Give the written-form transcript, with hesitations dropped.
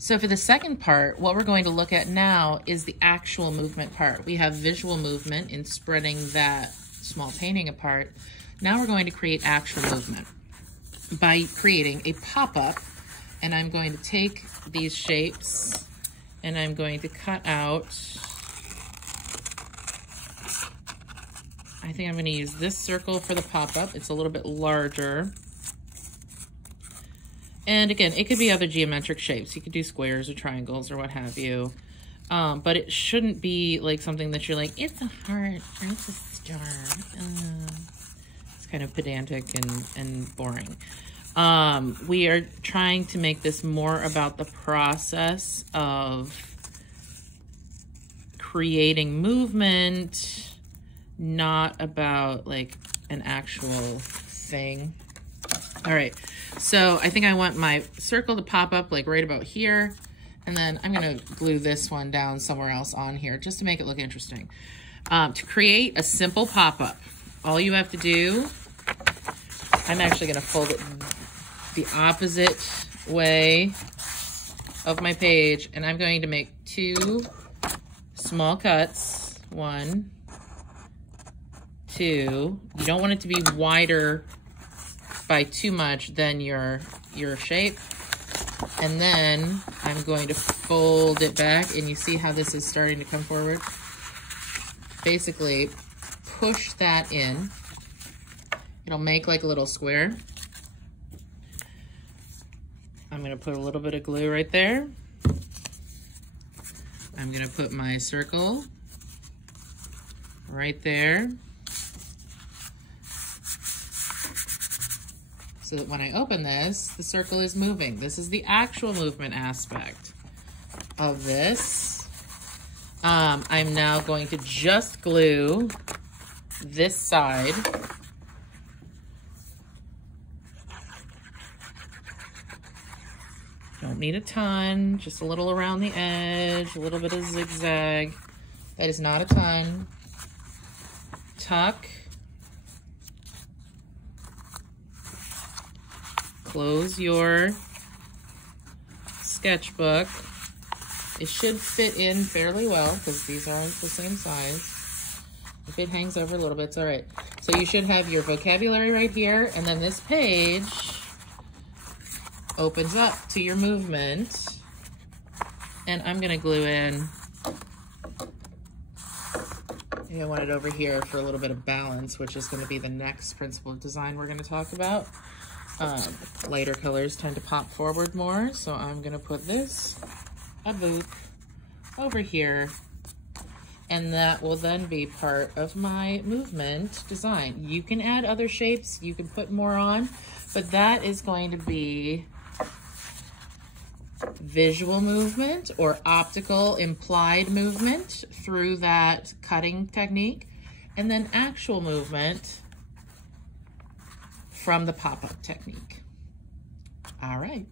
So for the second part, what we're going to look at now is the actual movement part. We have visual movement in spreading that small painting apart. Now we're going to create actual movement by creating a pop-up, and I'm going to take these shapes and I'm going to cut out, I think I'm going to use this circle for the pop-up. It's a little bit larger. And again, it could be other geometric shapes. You could do squares or triangles or what have you. But it shouldn't be like something that you're like, it's a heart or it's a star. It's kind of pedantic and boring. We are trying to make this more about the process of creating movement, not about like an actual thing. All right, so I think I want my circle to pop up like right about here, and then I'm gonna glue this one down somewhere else on here just to make it look interesting. To create a simple pop-up, all you have to do, I'm actually gonna fold it the opposite way of my page, and I'm going to make 2 small cuts. 1, 2. You don't want it to be wider by too much than your shape. And then I'm going to fold it back, and you see how this is starting to come forward? Basically, push that in. It'll make like a little square. I'm gonna put a little bit of glue right there. I'm gonna put my circle right there, so that when I open this, the circle is moving. This is the actual movement aspect of this. I'm now going to just glue this side. Don't need a ton, just a little around the edge, a little bit of zigzag. That is not a ton. Tuck. Close your sketchbook. It should fit in fairly well because these aren't the same size. If it hangs over a little bit, it's all right. So you should have your vocabulary right here, and then this page opens up to your movement. And I'm gonna glue in, I want it over here for a little bit of balance, which is gonna be the next principle of design we're gonna talk about. Lighter colors tend to pop forward more, so I'm gonna put this, a boop, over here, and that will then be part of my movement design. You can add other shapes, you can put more on, but that is going to be visual movement or optical implied movement through that cutting technique, and then actual movement from the pop-up technique. All right.